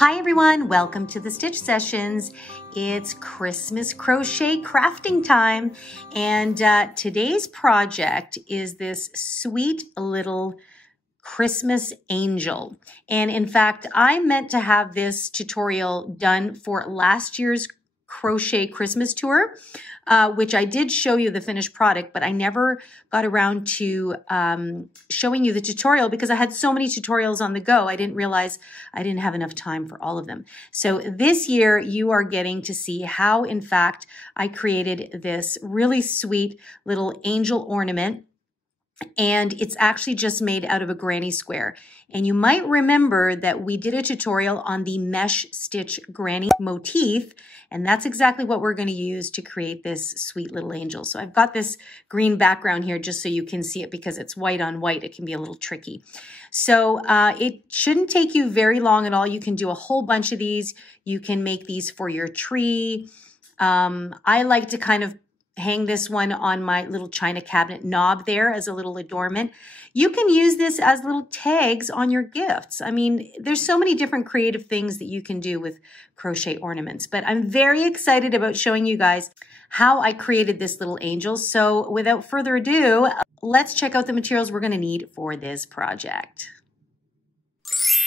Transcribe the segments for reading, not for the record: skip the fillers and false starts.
Hi everyone, welcome to the Stitch Sessions. It's Christmas crochet crafting time, and today's project is this sweet little Christmas angel. And in fact, I meant to have this tutorial done for last year's crochet Christmas tour, which I did show you the finished product, but I never got around to showing you the tutorial because I had so many tutorials on the go. I didn't realize I didn't have enough time for all of them. So this year you are getting to see how, in fact, I created this really sweet little angel ornament. And it's actually just made out of a granny square. And you might remember that we did a tutorial on the mesh stitch granny motif, and that's exactly what we're going to use to create this sweet little angel. So I've got this green background here just so you can see it because it's white on white. It can be a little tricky. So it shouldn't take you very long at all. You can do a whole bunch of these. You can make these for your tree. I like to kind of hang this one on my little china cabinet knob there as a little adornment. You can use this as little tags on your gifts. I mean, there's so many different creative things that you can do with crochet ornaments, but I'm very excited about showing you guys how I created this little angel. So without further ado, let's check out the materials we're going to need for this project.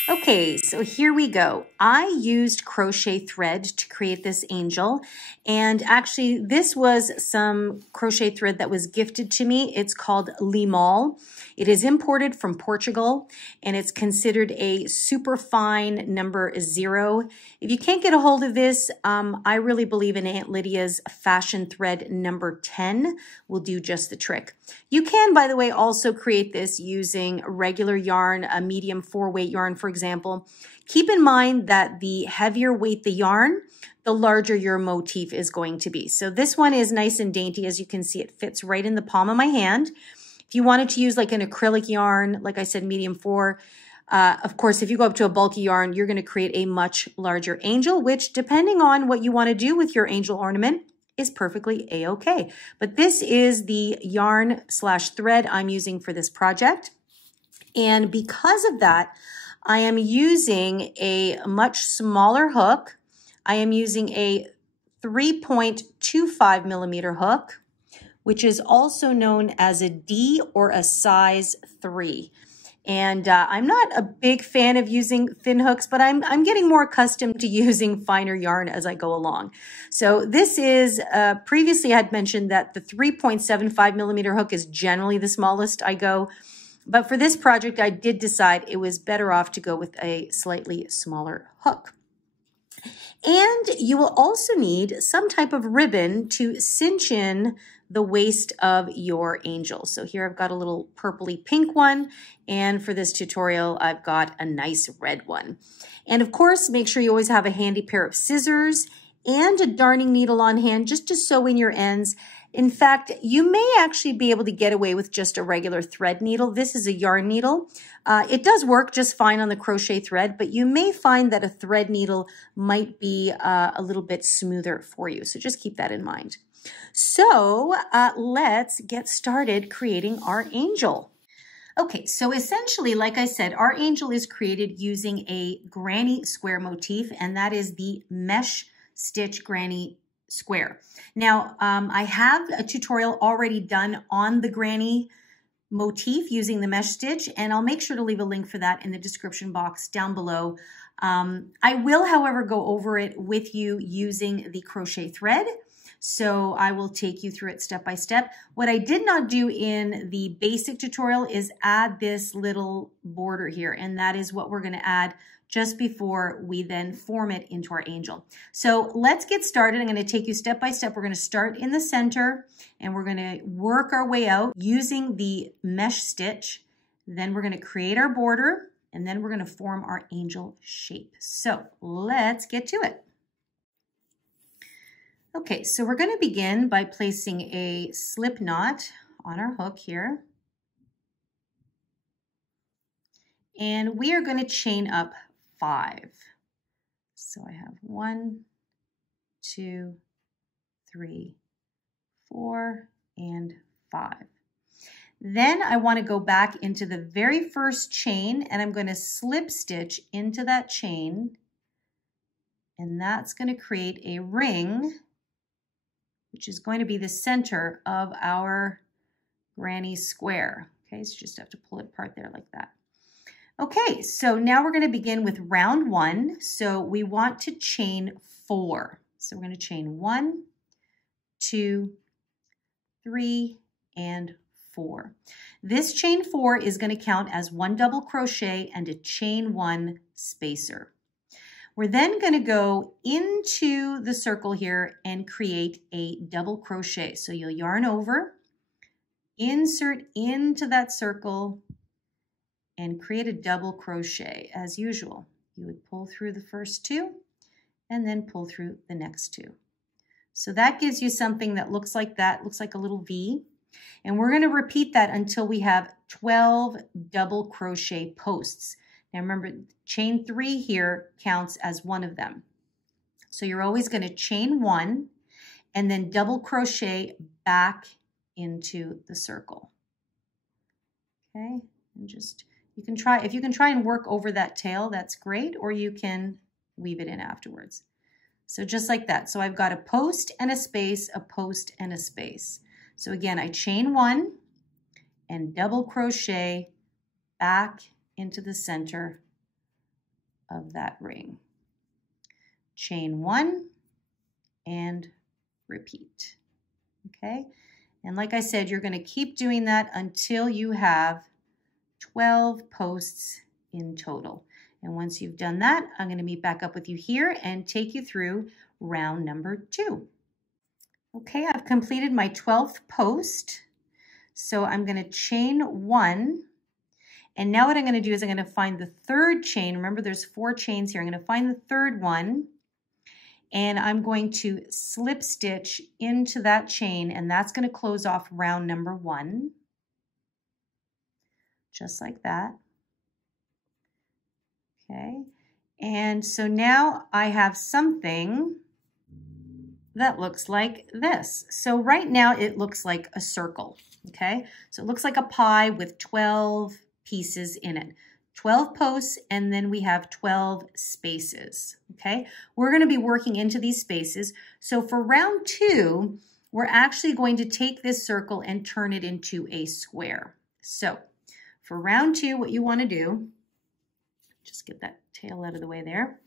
Okay, so here we go. I used crochet thread to create this angel, and actually this was some crochet thread that was gifted to me. It's called Limal. It is imported from Portugal, and it's considered a super fine number 0. If you can't get a hold of this, I really believe in Aunt Lydia's fashion thread number 10 will do just the trick. You can, by the way, also create this using regular yarn, a medium 4-weight yarn, for example. Keep in mind that the heavier weight the yarn, the larger your motif is going to be. So this one is nice and dainty. As you can see, it fits right in the palm of my hand. If you wanted to use like an acrylic yarn, like I said, medium 4, of course, if you go up to a bulky yarn, you're going to create a much larger angel, which depending on what you want to do with your angel ornament is perfectly a-okay. But this is the yarn / thread I'm using for this project. And because of that, I am using a much smaller hook. I am using a 3.25 millimeter hook, which is also known as a D or a size 3. And I'm not a big fan of using thin hooks, but I'm getting more accustomed to using finer yarn as I go along. So this is, previously I had mentioned that the 3.75 millimeter hook is generally the smallest I go. But for this project, I did decide it was better off to go with a slightly smaller hook. And you will also need some type of ribbon to cinch in the waist of your angel. So here I've got a little purpley pink one, and for this tutorial, I've got a nice red one. And of course, make sure you always have a handy pair of scissors and a darning needle on hand just to sew in your ends. In fact, you may actually be able to get away with just a regular thread needle. This is a yarn needle. It does work just fine on the crochet thread, but you may find that a thread needle might be a little bit smoother for you. So just keep that in mind. So let's get started creating our angel. Okay, so essentially, like I said, our angel is created using a granny square motif, and that is the mesh stitch granny square. Now, I have a tutorial already done on the granny motif using the mesh stitch, and I'll make sure to leave a link for that in the description box down below. I will, however, go over it with you using the crochet thread. So I will take you through it step by step. What I did not do in the basic tutorial is add this little border here, and that is what we're going to add just before we then form it into our angel. So let's get started. I'm going to take you step by step. We're going to start in the center, and we're going to work our way out using the mesh stitch. Then we're going to create our border, and then we're going to form our angel shape. So let's get to it. Okay, so we're going to begin by placing a slip knot on our hook here. And we are going to chain up 5. So I have 1, 2, 3, 4, and 5. Then I want to go back into the very first chain, and I'm going to slip stitch into that chain and that's going to create a ring, which is going to be the center of our granny square. Okay, so just have to pull it apart there like that. Okay, so now we're going to begin with round 1. So we want to chain 4. So we're going to chain 1, 2, 3, and 4. This chain 4 is going to count as 1 double crochet and a chain 1 spacer. We're then going to go into the circle here and create a double crochet. So you'll yarn over, insert into that circle, and create a double crochet. As usual, you would pull through the first 2 and then pull through the next 2. So that gives you something that looks like that, looks like a little V. And we're going to repeat that until we have 12 double crochet posts. Now remember, chain 3 here counts as one of them. So you're always going to chain 1 and then double crochet back into the circle. Okay, and just, you can try, if you can try and work over that tail, that's great, or you can weave it in afterwards. So just like that. So I've got a post and a space, a post and a space. So again, I chain 1 and double crochet back into the center of that ring. Chain 1 and repeat. Okay, and like I said, you're going to keep doing that until you have 12 posts in total. And once you've done that, I'm going to meet back up with you here and take you through round number 2. Okay, I've completed my 12th post. So I'm going to chain 1. And now what I'm going to do is I'm going to find the 3rd chain. Remember, there's 4 chains here. I'm going to find the 3rd one. And I'm going to slip stitch into that chain. And that's going to close off round number 1. Just like that. Okay. And so now I have something that looks like this. So right now it looks like a circle, okay? So it looks like a pie with 12 pieces in it. 12 posts, and then we have 12 spaces, okay? We're gonna be working into these spaces. So for round 2, we're actually going to take this circle and turn it into a square. So for round 2, what you wanna do, just get that tail out of the way there,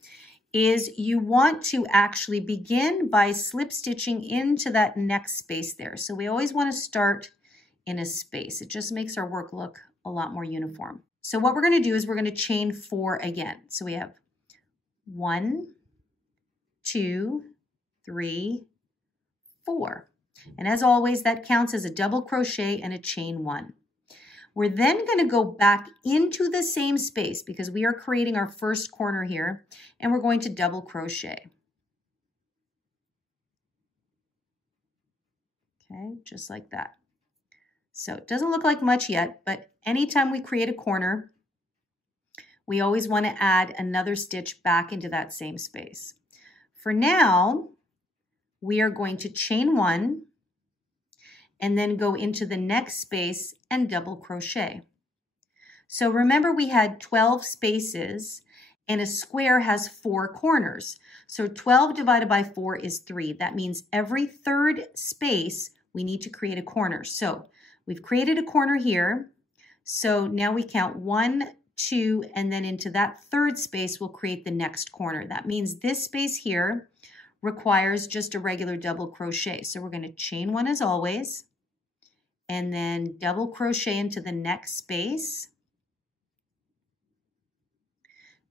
is you want to actually begin by slip stitching into that next space there. So we always want to start in a space. It just makes our work look a lot more uniform. So what we're going to do is we're going to chain 4 again. So we have 1, 2, 3, 4. And as always, that counts as a double crochet and a chain 1. We're then going to go back into the same space because we are creating our first corner here, and we're going to double crochet. Okay, just like that. So it doesn't look like much yet, but anytime we create a corner, we always want to add another stitch back into that same space. For now, we are going to chain 1 and then go into the next space and double crochet. So remember, we had 12 spaces and a square has 4 corners. So 12 divided by 4 is 3. That means every 3rd space we need to create a corner. So we've created a corner here. So now we count 1, 2, and then into that 3rd space we'll create the next corner. That means this space here requires just a regular double crochet. So we're going to chain 1 as always, and then double crochet into the next space.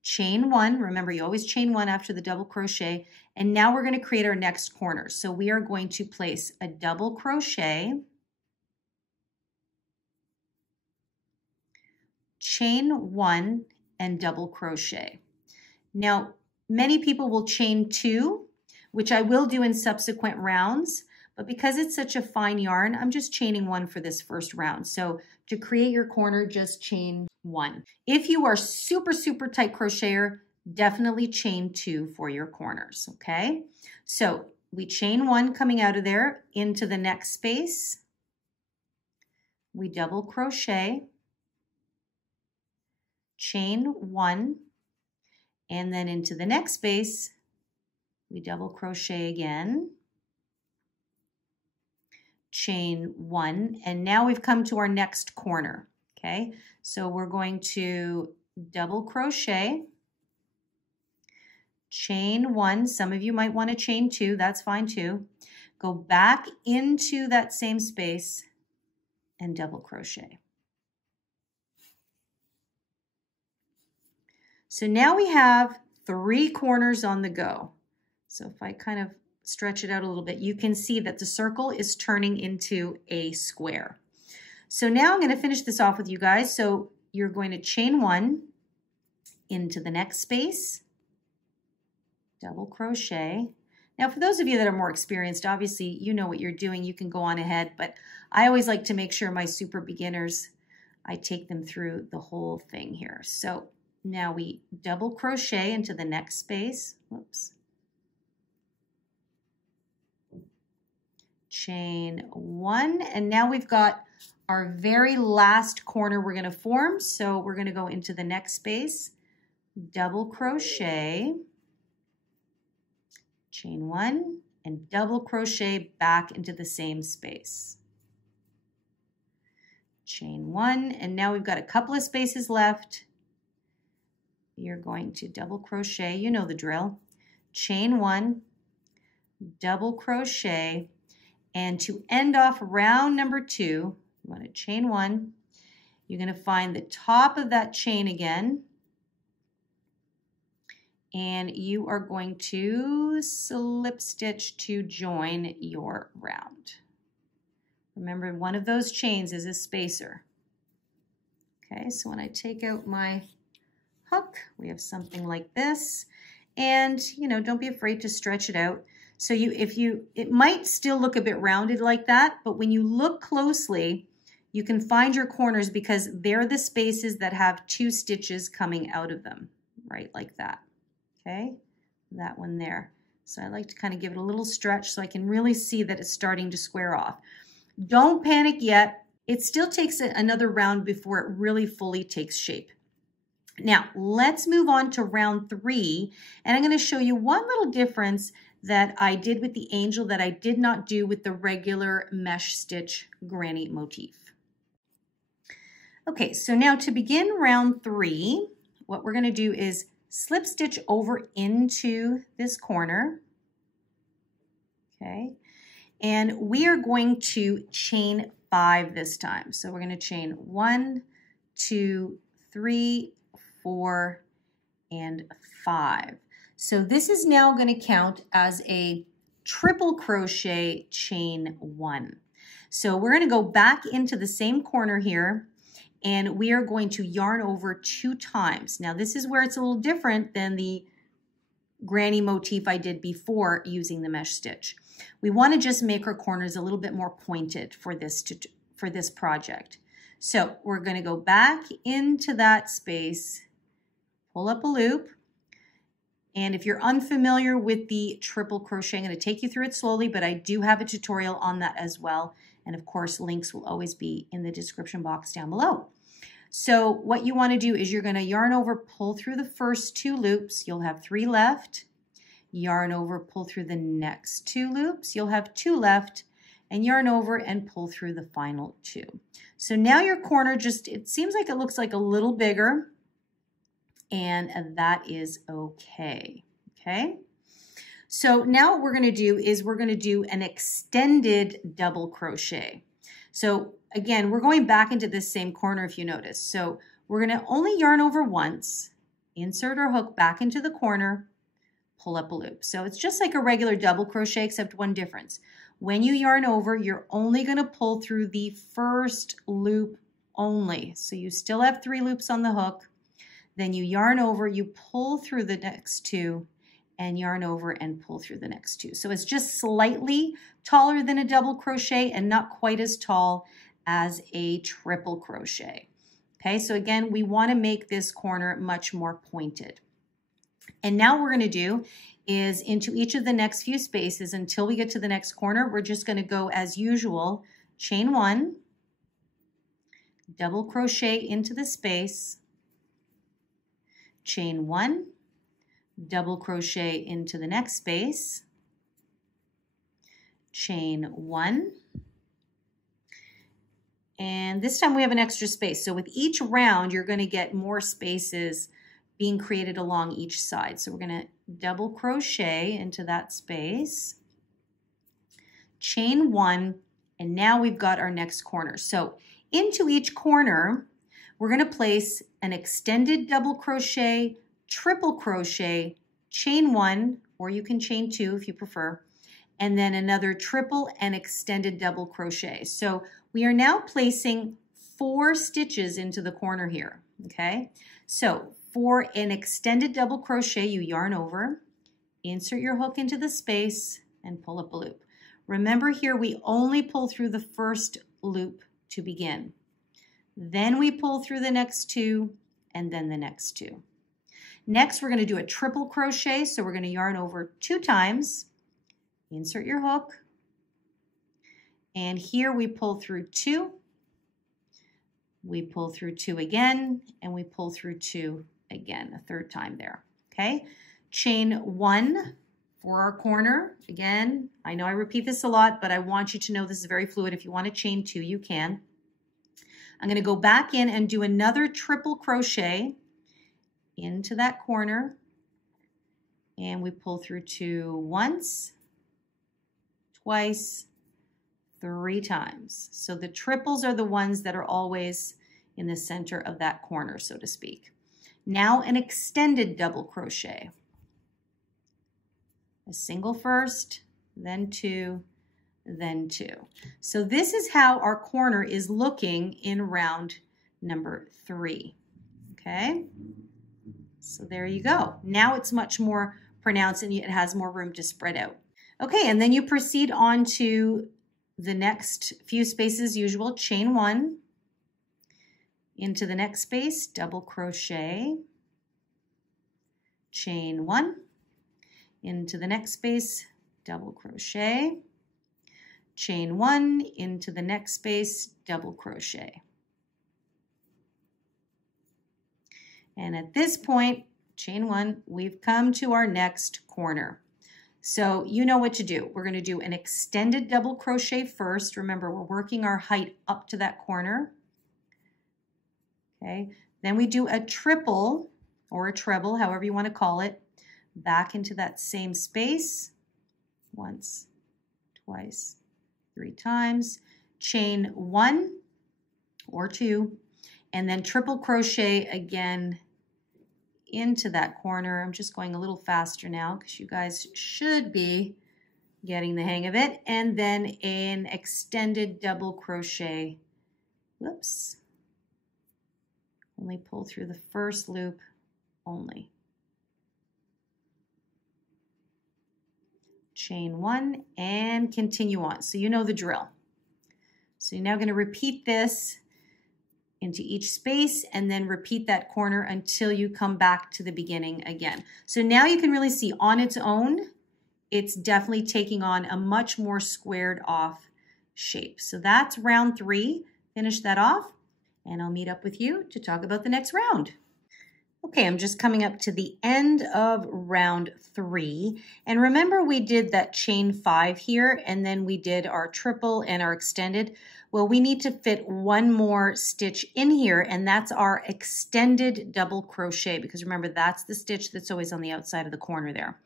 Chain 1, remember you always chain 1 after the double crochet, and now we're going to create our next corner. So we are going to place a double crochet, chain 1, and double crochet. Now, many people will chain 2, which I will do in subsequent rounds, but because it's such a fine yarn, I'm just chaining 1 for this first round. So to create your corner, just chain 1. If you are super, super tight crocheter, definitely chain 2 for your corners, okay? So we chain 1 coming out of there into the next space. We double crochet, chain 1, and then into the next space, We double crochet again, chain 1, and now we've come to our next corner. Okay, so we're going to double crochet, chain 1. Some of you might want to chain 2, that's fine too. Go back into that same space and double crochet. So now we have 3 corners on the go. So if I kind of stretch it out a little bit, you can see that the circle is turning into a square. So now I'm going to finish this off with you guys. So you're going to chain 1 into the next space, double crochet. Now for those of you that are more experienced, obviously you know what you're doing, you can go on ahead, but I always like to make sure my super beginners, I take them through the whole thing here. So now we double crochet into the next space, whoops, chain 1, and now we've got our very last corner we're going to form. So we're going to go into the next space, double crochet, chain 1, and double crochet back into the same space. Chain 1, and now we've got a couple of spaces left. You're going to double crochet, you know the drill. Chain 1, double crochet, and to end off round number 2, you want to chain 1. You're going to find the top of that chain again, and you are going to slip stitch to join your round. Remember, one of those chains is a spacer. Okay, so when I take out my hook, we have something like this, and you know, don't be afraid to stretch it out. So it might still look a bit rounded like that, but when you look closely, you can find your corners because they're the spaces that have 2 stitches coming out of them, right, like that. Okay, that one there. So I like to kind of give it a little stretch so I can really see that it's starting to square off. Don't panic yet. It still takes another round before it really fully takes shape. Now, let's move on to round 3, and I'm going to show you one little difference that I did with the angel that I did not do with the regular mesh stitch granny motif. Okay, so now to begin round 3, what we're going to do is slip stitch over into this corner, okay, and we are going to chain 5 this time. So we're going to chain 1, 2, 3, 4, and 5. So this is now going to count as a triple crochet chain 1. So we're going to go back into the same corner here, and we are going to yarn over 2 times. Now this is where it's a little different than the granny motif I did before using the mesh stitch. We want to just make our corners a little bit more pointed for this project. So we're going to go back into that space, pull up a loop, and if you're unfamiliar with the triple crochet, I'm going to take you through it slowly, but I do have a tutorial on that as well. And of course, links will always be in the description box down below. So what you want to do is you're going to yarn over, pull through the first 2 loops. You'll have 3 left. Yarn over, pull through the next 2 loops. You'll have 2 left, and yarn over and pull through the final 2. So now your corner it seems like it looks like a little bigger, and that is okay. Okay. So now what we're going to do is we're going to do an extended double crochet. So again, we're going back into this same corner if you notice. So we're going to only yarn over once, insert our hook back into the corner, pull up a loop. So it's just like a regular double crochet except one difference. When you yarn over, you're only going to pull through the first loop only. So you still have 3 loops on the hook. Then you yarn over, you pull through the next 2, and yarn over and pull through the next 2. So it's just slightly taller than a double crochet and not quite as tall as a triple crochet. Okay, so again, we want to make this corner much more pointed. And now what we're going to do is into each of the next few spaces until we get to the next corner, we're just going to go as usual, chain 1, double crochet into the space, chain 1, double crochet into the next space, chain 1, and this time we have an extra space. So with each round, you're going to get more spaces being created along each side. So we're going to double crochet into that space, chain 1, and now we've got our next corner. So into each corner, we're going to place an extended double crochet, triple crochet, chain 1, or you can chain 2 if you prefer, and then another triple and extended double crochet. So we are now placing 4 stitches into the corner here, okay? So for an extended double crochet, you yarn over, insert your hook into the space, and pull up a loop. Remember here, we only pull through the first loop to begin. Then we pull through the next 2, and then the next 2. Next, we're going to do a triple crochet, so we're going to yarn over 2 times, insert your hook, and here we pull through 2, we pull through 2 again, and we pull through 2 again, a 3rd time there, okay? Chain 1 for our corner. Again, I know I repeat this a lot, but I want you to know this is very fluid. If you want to chain 2, you can. I'm going to go back in and do another triple crochet into that corner, and we pull through 2 once, twice, 3 times. So the triples are the ones that are always in the center of that corner, so to speak. Now an extended double crochet. A single first, then 2, then 2. So this is how our corner is looking in round number 3, okay? So there you go. Now it's much more pronounced and it has more room to spread out. Okay, and then you proceed on to the next few spaces usual. Chain 1, into the next space, double crochet, chain 1, into the next space, double crochet, chain 1, into the next space, double crochet. And at this point, chain 1, we've come to our next corner. So you know what to do. We're going to do an extended double crochet first. Remember, we're working our height up to that corner. Okay. Then we do a triple or a treble, however you want to call it, back into that same space. Once, twice, 3 times. Chain 1 or 2, and then triple crochet again into that corner. I'm just going a little faster now because you guys should be getting the hang of it. And then an extended double crochet. Whoops. Only pull through the first loop only. Chain 1 and continue on. So you know the drill. So you're now going to repeat this into each space and then repeat that corner until you come back to the beginning again. So now you can really see on its own, it's definitely taking on a much more squared off shape. So that's round 3. Finish that off and I'll meet up with you to talk about the next round. Okay, I'm just coming up to the end of round 3. And remember we did that chain 5 here and then we did our triple and our extended. Well, we need to fit one more stitch in here, and that's our extended double crochet, because remember, that's the stitch that's always on the outside of the corner there.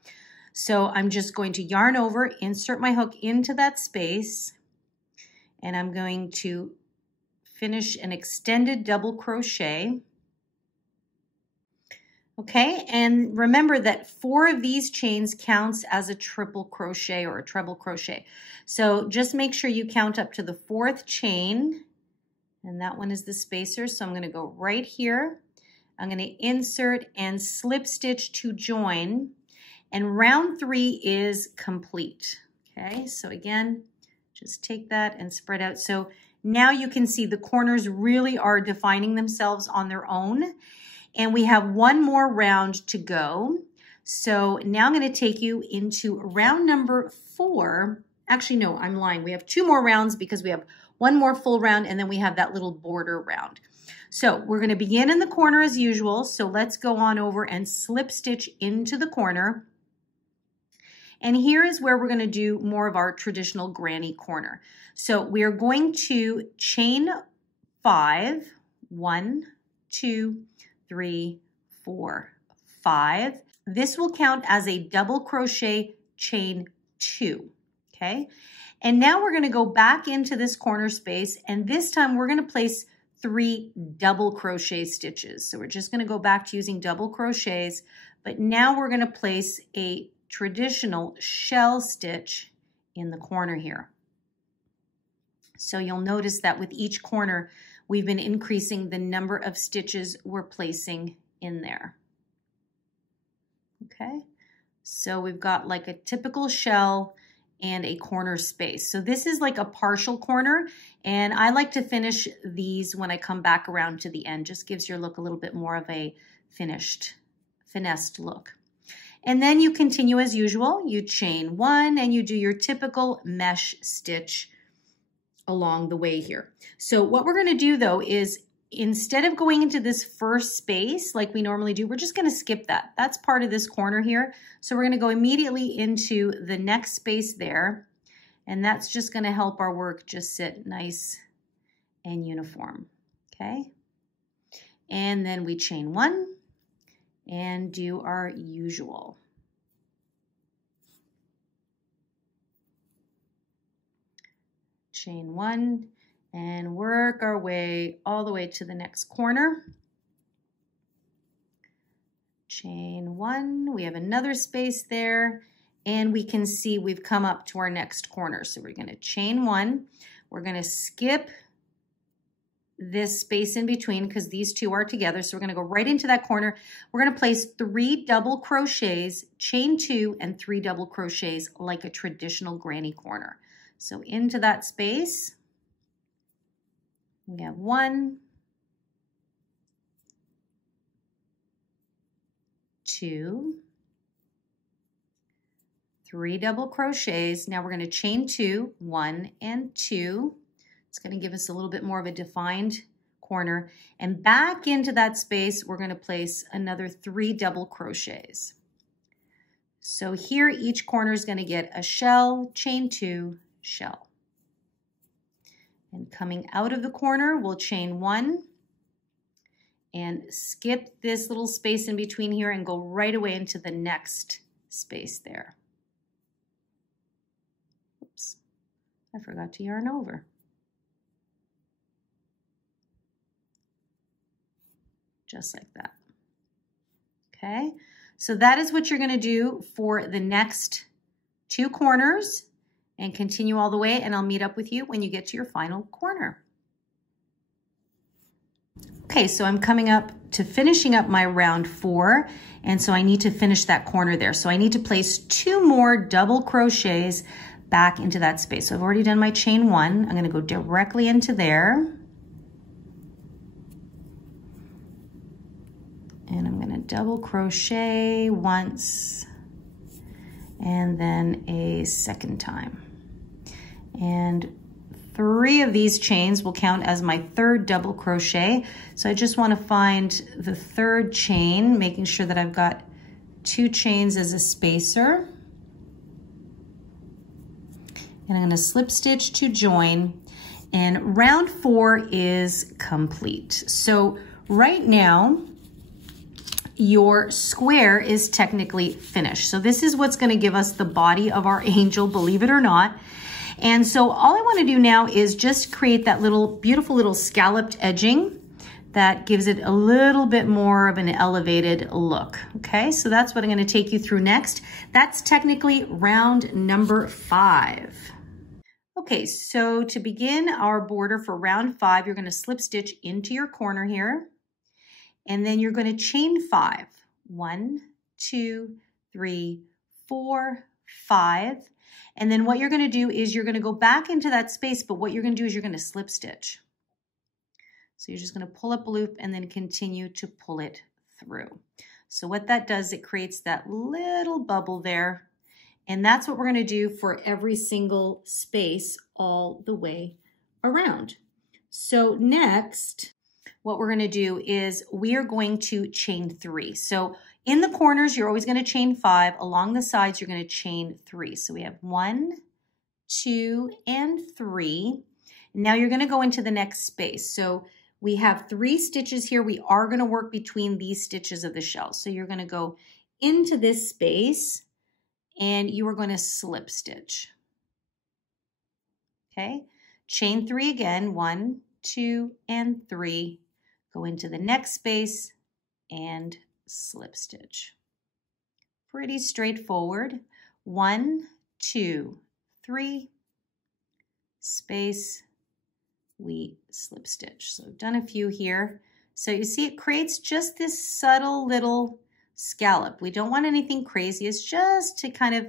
So I'm just going to yarn over, insert my hook into that space, and I'm going to finish an extended double crochet. Okay, and remember that 4 of these chains counts as a triple crochet or a treble crochet. So just make sure you count up to the 4th chain, and that one is the spacer. So I'm going to go right here. I'm going to insert and slip stitch to join, and round 3 is complete. Okay, so again, just take that and spread out. So now you can see the corners really are defining themselves on their own. And we have one more round to go. So now I'm going to take you into round number 4. Actually, no, I'm lying. We have 2 more rounds because we have one more full round and then we have that little border round. So we're going to begin in the corner as usual. So let's go on over and slip stitch into the corner. And here is where we're going to do more of our traditional granny corner. So we are going to chain 5, 1, 2, 3, 4, 5. This will count as a double crochet chain 2, okay? And now we're going to go back into this corner space, and this time we're going to place 3 double crochet stitches. So we're just going to go back to using double crochets, but now we're going to place a traditional shell stitch in the corner here. So you'll notice that with each corner, we've been increasing the number of stitches we're placing in there. Okay, so we've got like a typical shell and a corner space. So this is like a partial corner, and I like to finish these when I come back around to the end. Just gives your look a little bit more of a finessed look. And then you continue as usual. You chain 1 and you do your typical mesh stitch along the way here. So what we're going to do though is, instead of going into this first space like we normally do, we're just going to skip that. That's part of this corner here. So we're going to go immediately into the next space there. And that's just going to help our work just sit nice and uniform. Okay. And then we chain 1 and do our usual. Chain 1 and work our way all the way to the next corner. Chain 1, we have another space there, and we can see we've come up to our next corner. So we're going to chain 1, we're going to skip this space in between because these two are together. So we're going to go right into that corner. We're going to place 3 double crochets, chain 2, and 3 double crochets like a traditional granny corner. So into that space, we have 1, 2, 3 double crochets. Now we're going to chain 2, 1 and 2. It's going to give us a little bit more of a defined corner. And back into that space, we're going to place another 3 double crochets. So here, each corner is going to get a shell, chain 2, shell. And coming out of the corner, we'll chain 1 and skip this little space in between here and go right away into the next space there. Oops, I forgot to yarn over. Just like that. Okay, so that is what you're going to do for the next 2 corners, and continue all the way, and I'll meet up with you when you get to your final corner. Okay, so I'm coming up to finishing up my round 4, and so I need to finish that corner there. So I need to place 2 more double crochets back into that space. So I've already done my chain 1. I'm going to go directly into there. And I'm going to double crochet once and then a second time. And 3 of these chains will count as my 3rd double crochet. So I just want to find the 3rd chain, making sure that I've got 2 chains as a spacer. And I'm going to slip stitch to join. And round 4 is complete. So right now, your square is technically finished. So this is what's going to give us the body of our angel, believe it or not. And so all I want to do now is just create that little beautiful little scalloped edging that gives it a little bit more of an elevated look. Okay, so that's what I'm going to take you through next. That's technically round number 5. Okay, so to begin our border for round 5, you're going to slip stitch into your corner here. And then you're going to chain 5. 1, 2, 3, 4, 5. And then what you're going to do is you're going to go back into that space, but what you're going to do is you're going to slip stitch. So you're just going to pull up a loop and then continue to pull it through. So what that does, it creates that little bubble there. And that's what we're going to do for every single space all the way around. So next, what we're going to do is we are going to chain 3. So in the corners, you're always going to chain 5. Along the sides, you're going to chain 3. So we have 1, 2, and 3. Now you're going to go into the next space. So we have 3 stitches here. We are going to work between these stitches of the shell. So you're going to go into this space and you are going to slip stitch. Okay, chain 3 again, 1, 2, and 3. Go into the next space and slip stitch. Pretty straightforward. 1, 2, 3, space, we slip stitch. So I've done a few here. So you see it creates just this subtle little scallop. We don't want anything crazy. It's just to kind of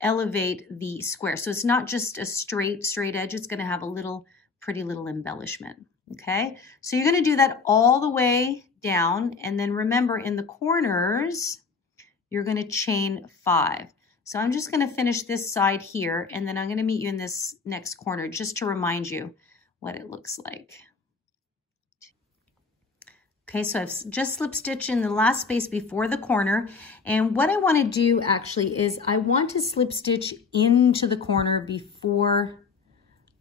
elevate the square. So it's not just a straight edge. It's going to have a little pretty little embellishment. Okay, so you're going to do that all the way down. And then remember, in the corners, you're going to chain 5. So I'm just going to finish this side here, and then I'm going to meet you in this next corner just to remind you what it looks like. Okay, so I've just slip stitched in the last space before the corner. And what I want to do actually is I want to slip stitch into the corner before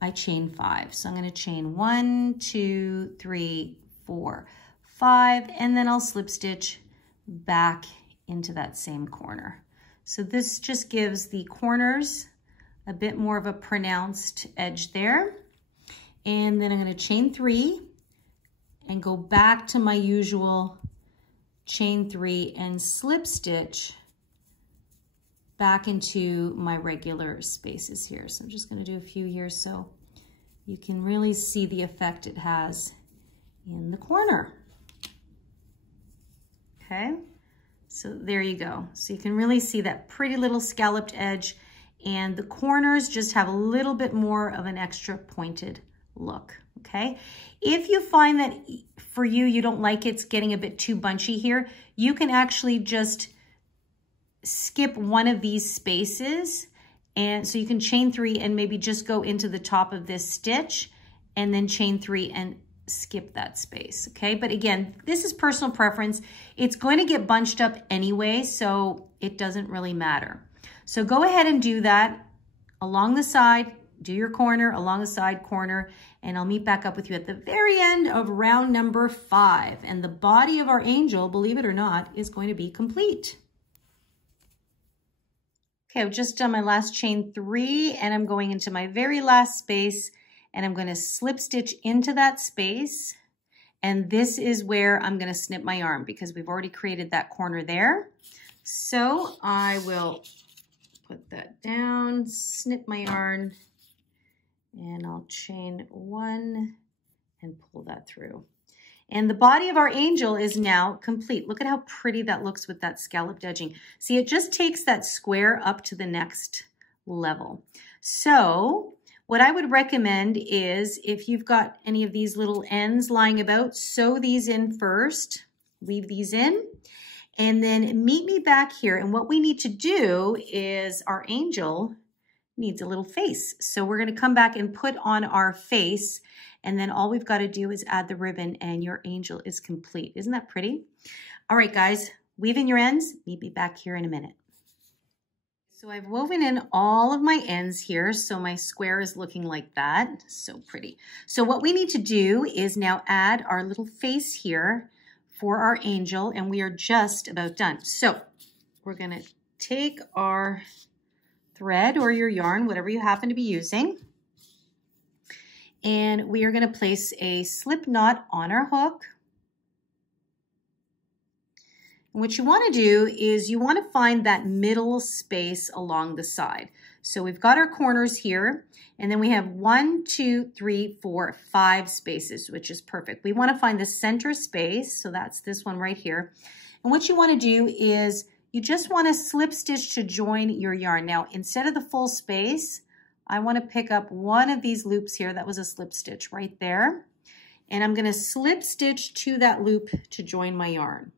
I chain 5. So I'm going to chain 1, 2, 3, 4, 5, and then I'll slip stitch back into that same corner. So this just gives the corners a bit more of a pronounced edge there. And then I'm going to chain 3 and go back to my usual chain 3 and slip stitch back into my regular spaces here. So I'm just going to do a few here so you can really see the effect it has in the corner. Okay, so there you go. So you can really see that pretty little scalloped edge, and the corners just have a little bit more of an extra pointed look. Okay, if you find that for you, you don't like it's getting a bit too bunchy here, you can actually just skip one of these spaces, and so you can chain 3 and maybe just go into the top of this stitch and then chain 3 and skip that space. Okay, but again, this is personal preference. It's going to get bunched up anyway, so it doesn't really matter. So go ahead and do that along the side, do your corner along the side corner, and I'll meet back up with you at the very end of round number 5. And the body of our angel, believe it or not, is going to be complete. Okay, I've just done my last chain 3 and I'm going into my very last space and I'm going to slip stitch into that space. And this is where I'm going to snip my yarn because we've already created that corner there. So I will put that down, snip my yarn, and I'll chain 1 and pull that through. And the body of our angel is now complete. Look at how pretty that looks with that scalloped edging. See, it just takes that square up to the next level. So what I would recommend is if you've got any of these little ends lying about, sew these in first, weave these in, and then meet me back here. And what we need to do is our angel needs a little face. So we're going to come back and put on our face, and then all we've got to do is add the ribbon and your angel is complete. Isn't that pretty? All right, guys, weave in your ends. Meet me back here in a minute. So I've woven in all of my ends here, so my square is looking like that. So pretty. So what we need to do is now add our little face here for our angel, and we are just about done. So we're going to take our thread or your yarn, whatever you happen to be using, and we are going to place a slip knot on our hook. And what you want to do is you want to find that middle space along the side. So we've got our corners here, and then we have 1, 2, 3, 4, 5 spaces, which is perfect. We want to find the center space, so that's this one right here. And what you want to do is you just want to slip stitch to join your yarn. Now, instead of the full space, I want to pick up one of these loops here. That was a slip stitch right there. And I'm going to slip stitch to that loop to join my yarn.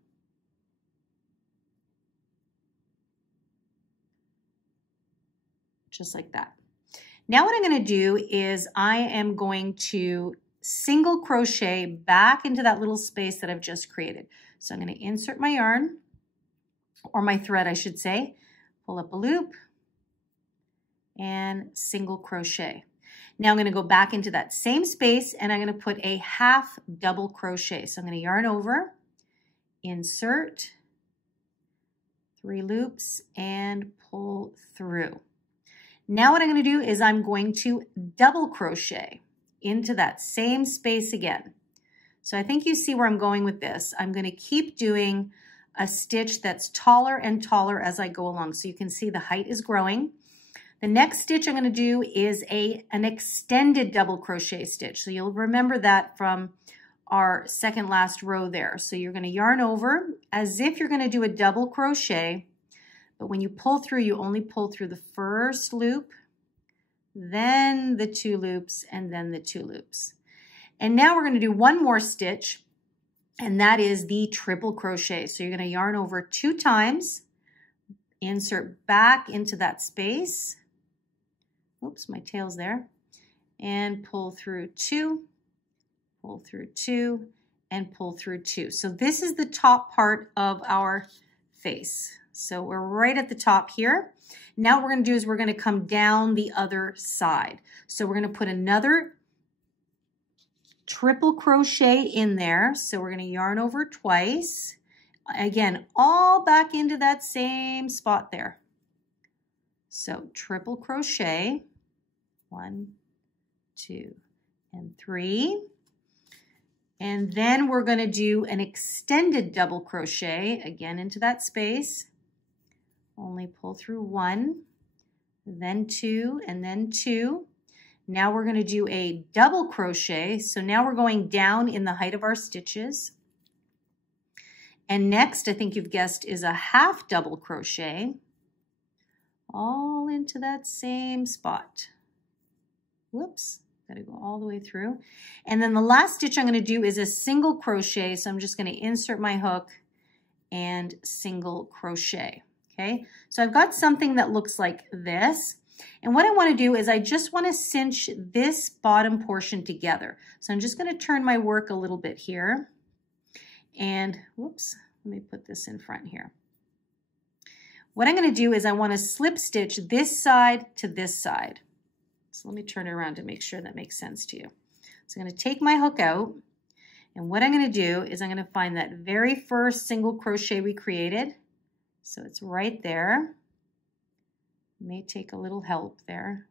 Just like that. Now what I'm going to do is I am going to single crochet back into that little space that I've just created. So I'm going to insert my yarn, or my thread I should say, pull up a loop, and single crochet. Now I'm going to go back into that same space and I'm going to put a half double crochet. So I'm going to yarn over, insert, 3 loops, and pull through. Now what I'm going to do is I'm going to double crochet into that same space again. So I think you see where I'm going with this. I'm going to keep doing a stitch that's taller and taller as I go along. So you can see the height is growing. The next stitch I'm going to do is an extended double crochet stitch. So you'll remember that from our second last row there. So you're going to yarn over as if you're going to do a double crochet, but when you pull through, you only pull through the first loop, then the 2 loops, and then the 2 loops. And now we're going to do one more stitch, and that is the triple crochet. So you're going to yarn over 2 times, insert back into that space. Oops, my tail's there. And pull through 2, pull through 2, and pull through 2. So this is the top part of our face. So we're right at the top here. Now what we're going to do is we're going to come down the other side. So we're going to put another triple crochet in there. So we're going to yarn over twice. Again, all back into that same spot there. So triple crochet, 1, 2, and 3. And then we're going to do an extended double crochet again into that space. Only pull through 1, then 2, and then 2. Now we're going to do a double crochet. So now we're going down in the height of our stitches. And next, I think you've guessed, is a half double crochet all into that same spot. Whoops, got to go all the way through. And then the last stitch I'm going to do is a single crochet. So I'm just going to insert my hook and single crochet. Okay, so I've got something that looks like this. And what I want to do is I just want to cinch this bottom portion together. So I'm just going to turn my work a little bit here. And whoops, let me put this in front here. What I'm going to do is I want to slip stitch this side to this side. So let me turn it around to make sure that makes sense to you. So I'm going to take my hook out. And what I'm going to do is I'm going to find that very first single crochet we created. So it's right there. May take a little help there.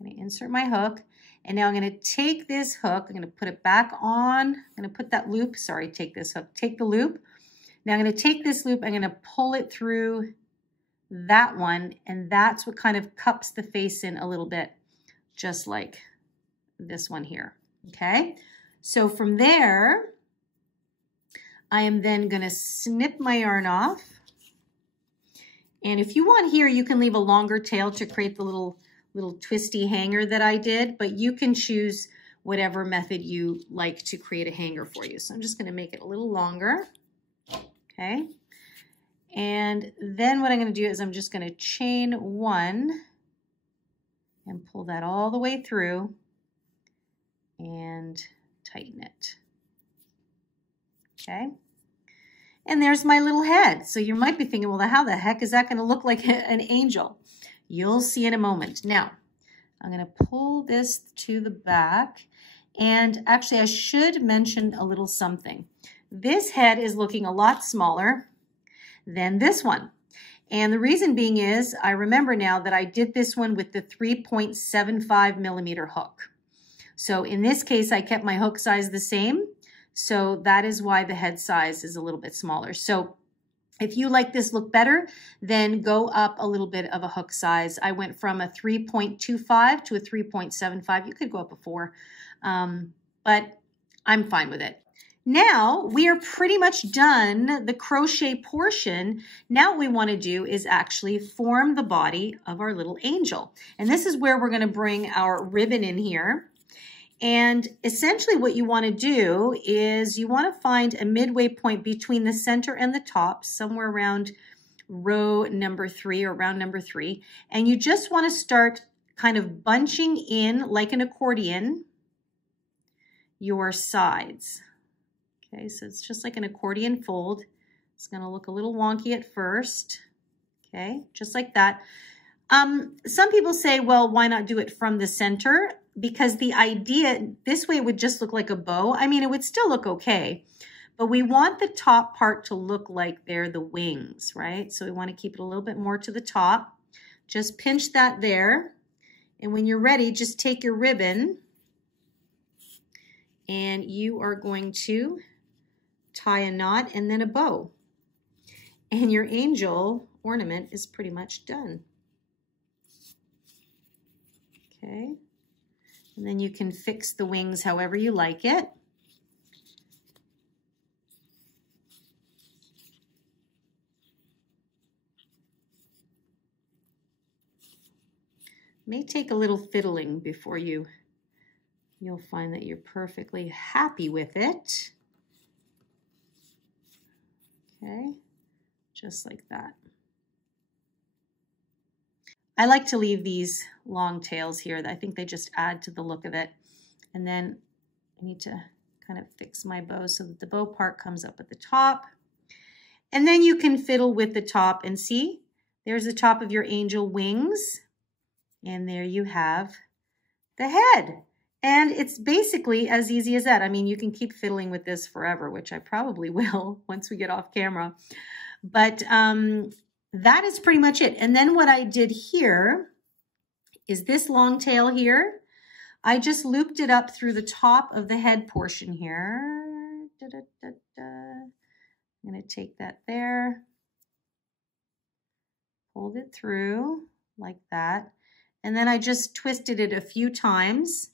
I'm going to insert my hook, and now I'm going to take this hook, I'm going to put it back on, I'm going to put that loop, sorry, take this hook, take the loop. Now I'm going to take this loop, I'm going to pull it through that one, and that's what kind of cups the face in a little bit, just like this one here, okay? So from there, I am then going to snip my yarn off. And if you want here, you can leave a longer tail to create the little twisty hanger that I did, but you can choose whatever method you like to create a hanger for you. So I'm just going to make it a little longer. Okay. And then what I'm going to do is I'm just going to chain 1 and pull that all the way through and tighten it. Okay. And there's my little head. So you might be thinking, well, how the heck is that going to look like an angel? You'll see in a moment. Now, I'm going to pull this to the back. And actually, I should mention a little something. This head is looking a lot smaller than this one. And the reason being is, I remember now that I did this one with the 3.75 millimeter hook. So in this case, I kept my hook size the same. So that is why the head size is a little bit smaller. So if you like this look better, then go up a little bit of a hook size. I went from a 3.25 to a 3.75. You could go up a 4, but I'm fine with it. Now we are pretty much done the crochet portion. Now what we want to do is actually form the body of our little angel. And this is where we're going to bring our ribbon in here. And essentially what you want to do is you want to find a midway point between the center and the top, somewhere around row number 3 or round number 3. And you just want to start kind of bunching in like an accordion your sides. Okay, so it's just like an accordion fold. It's going to look a little wonky at first. Okay, just like that. Some people say, well, why not do it from the center? Because the idea, this way it would just look like a bow. I mean, it would still look okay, but we want the top part to look like they're the wings, right? So we want to keep it a little bit more to the top. Just pinch that there. And when you're ready, just take your ribbon and you are going to tie a knot and then a bow. And your angel ornament is pretty much done. Okay. And then you can fix the wings however you like it. May take a little fiddling before you'll find that you're perfectly happy with it. Okay, just like that. I like to leave these long tails here. I think they just add to the look of it. And then I need to kind of fix my bow so that the bow part comes up at the top. And then you can fiddle with the top and see, there's the top of your angel wings. And there you have the head. And it's basically as easy as that. I mean, you can keep fiddling with this forever, which I probably will once we get off camera. But that is pretty much it. And then what I did here is this long tail here. I just looped it up through the top of the head portion here. I'm going to take that there, hold it through like that. And then I just twisted it a few times,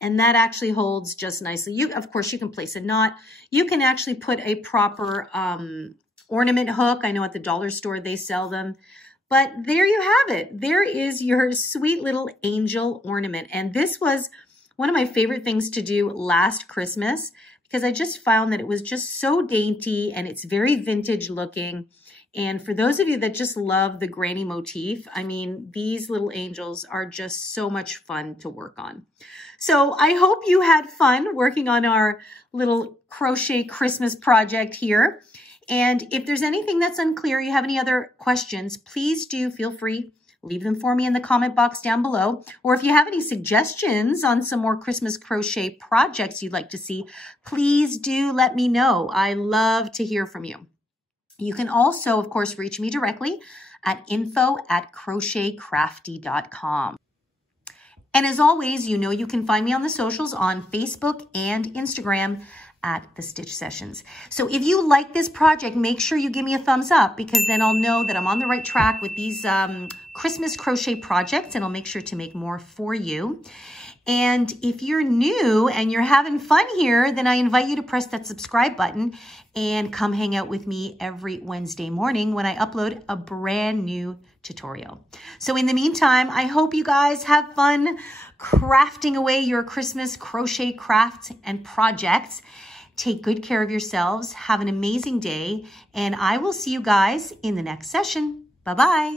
and that actually holds just nicely. Of course, you can place a knot. You can actually put a proper ornament hook. I know at the dollar store they sell them. But there you have it. There is your sweet little angel ornament. And this was one of my favorite things to do last Christmas because I just found that it was just so dainty and it's very vintage looking. And for those of you that just love the granny motif, I mean, these little angels are just so much fun to work on. So I hope you had fun working on our little crochet Christmas project here. And if there's anything that's unclear, you have any other questions, please do feel free. Leave them for me in the comment box down below. Or if you have any suggestions on some more Christmas crochet projects you'd like to see, please do let me know. I love to hear from you. You can also, of course, reach me directly at info@crochetcrafty.com. And as always, you know you can find me on the socials on Facebook and Instagram at The Stitch Sessions. So if you like this project, make sure you give me a thumbs up because then I'll know that I'm on the right track with these Christmas crochet projects, and I'll make sure to make more for you. And if you're new and you're having fun here, then I invite you to press that subscribe button and come hang out with me every Wednesday morning when I upload a brand new tutorial. So in the meantime, I hope you guys have fun crafting away your Christmas crochet crafts and projects. Take good care of yourselves. Have an amazing day, and I will see you guys in the next session. Bye-bye.